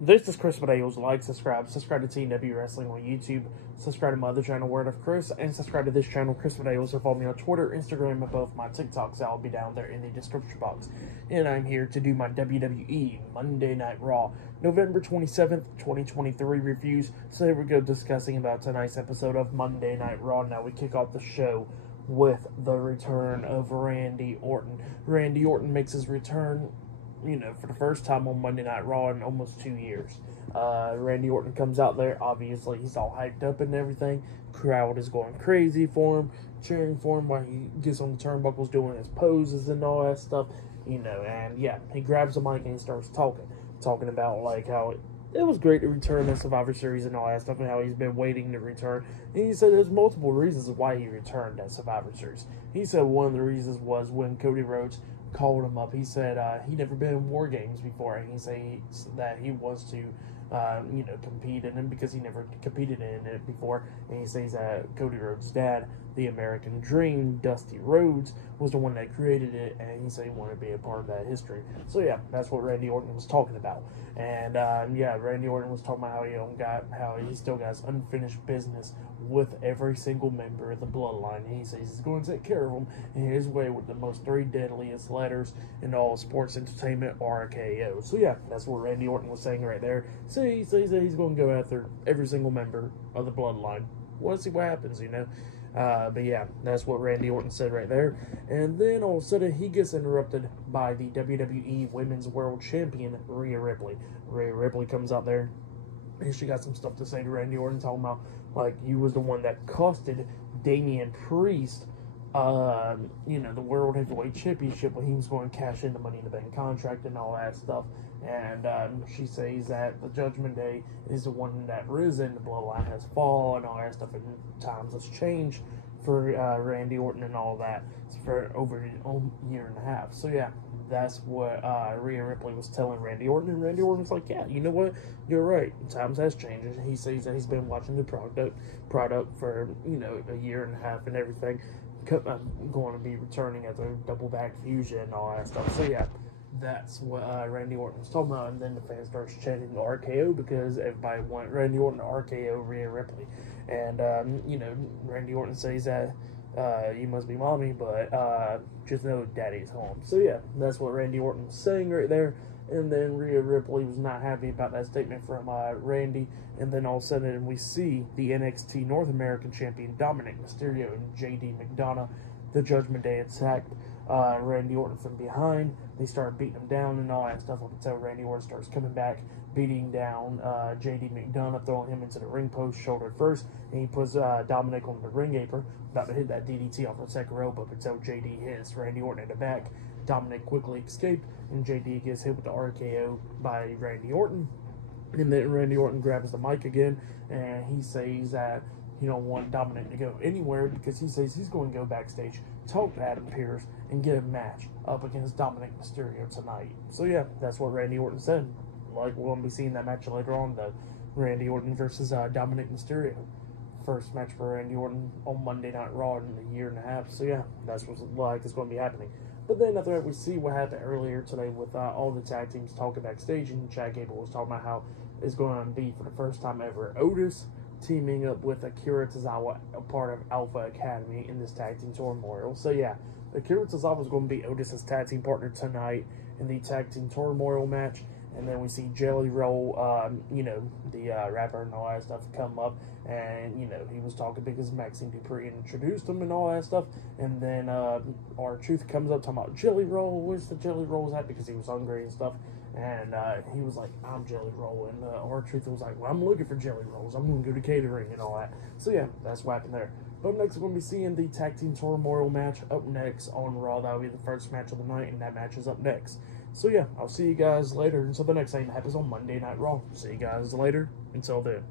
This is Chris Medeiros. Like, subscribe to TW Wrestling on YouTube, subscribe to my other channel, Word of Chris, and subscribe to this channel, Chris Medeiros, or follow me on Twitter, Instagram, and both my TikToks. I'll be down there in the description box. And I'm here to do my WWE Monday Night Raw, November 27th, 2023 reviews. So here we go, discussing about tonight's episode of Monday Night Raw. Now we kick off the show with the return of Randy Orton. Randy Orton makes his return, for the first time on Monday Night Raw in almost 2 years. Randy Orton comes out there. Obviously, he's all hyped up and everything. Crowd is going crazy for him, cheering for him while he gets on the turnbuckles, doing his poses and all that stuff. And yeah, he grabs the mic and he starts talking about like how it was great to return in Survivor Series and all that stuff, and how he's been waiting to return. And he said there's multiple reasons why he returned at Survivor Series. He said one of the reasons was when Cody Rhodes called him up. He said he'd never been in War Games before, and he said that he wants to, compete in it because he never competed in it before. And he says that Cody Rhodes' dad, the American Dream, Dusty Rhodes, was the one that created it, and he said he wanted to be a part of that history. So yeah, that's what Randy Orton was talking about. And Randy Orton was talking about how he still got unfinished business with every single member of the bloodline. And he says he's going to take care of them in his way with the most 3 deadliest letters in all sports entertainment, RKO. So yeah, that's what Randy Orton was saying right there. So he says that he's going to go after every single member of the bloodline. We'll see what happens, But yeah, that's what Randy Orton said right there. And then all of a sudden, he gets interrupted by the WWE Women's World Champion, Rhea Ripley. Rhea Ripley comes out there, and she got some stuff to say to Randy Orton, talking about, like, you was the one that costed Damian Priest, the World Heavyweight Championship when he was going to cash in the Money in the Bank contract and all that stuff. And she says that the Judgment Day is the one that risen, the bloodline has fallen, and all that stuff, and times has changed for Randy Orton and all that for over a year and a half. So yeah, that's what Rhea Ripley was telling Randy Orton, and Randy Orton was like, yeah, you know what, you're right, times has changed. And he says that he's been watching the product for a year and a half and everything. I'm going to be returning at the Double Back Fusion and all that stuff. So yeah, that's what Randy Orton was talking about. And then the fans starts chanting RKO because everybody wanted Randy Orton to RKO Rhea Ripley. And Randy Orton says that you must be mommy, but just know daddy's home. So yeah, that's what Randy Orton was saying right there. And then Rhea Ripley was not happy about that statement from Randy. And then all of a sudden we see the NXT North American Champion Dominic Mysterio and JD McDonough, the Judgment Day, attacked Randy Orton from behind. They started beating him down and all that stuff until Randy Orton starts coming back, beating down JD McDonough, throwing him into the ring post, shoulder first, and he puts Dominic on the ring apron, about to hit that DDT off the second rope up until JD hits Randy Orton in the back. Dominic quickly escaped, and JD gets hit with the RKO by Randy Orton. And then Randy Orton grabs the mic again, and he says that he don't want Dominic to go anywhere because he says he's going to go backstage, talk to Adam Pearce, and get a match up against Dominic Mysterio tonight. So yeah, that's what Randy Orton said. Like, we're going to be seeing that match later on, the Randy Orton versus Dominic Mysterio. First match for Randy Orton on Monday Night Raw in a year and a half. So yeah, that's what's like it's going to be happening. But then after that, we see what happened earlier today with all the tag teams talking backstage, and Chad Gable was talking about how it's going to be, for the first time ever, Otis teaming up with Akira Tozawa, a part of Alpha Academy, in this tag team turmoil. So yeah, Akira Tozawa is going to be Otis's tag team partner tonight in the tag team turmoil match. And then we see Jelly Roll, the rapper and all that stuff, come up. And, he was talking because Maxine Dupree introduced him and all that stuff. And then R-Truth comes up talking about Jelly Roll. Where's the Jelly Rolls at? Because he was hungry and stuff. And he was like, I'm Jelly Roll. And R-Truth was like, well, I'm looking for Jelly Rolls. I'm going to go to catering and all that. So yeah, that's what happened there. But up next, we're going to be seeing the tag team turmoil match up next on Raw. That'll be the first match of the night, and that match is up next. So yeah, I'll see you guys later until the next thing that happens on Monday Night Raw. See you guys later. Until then.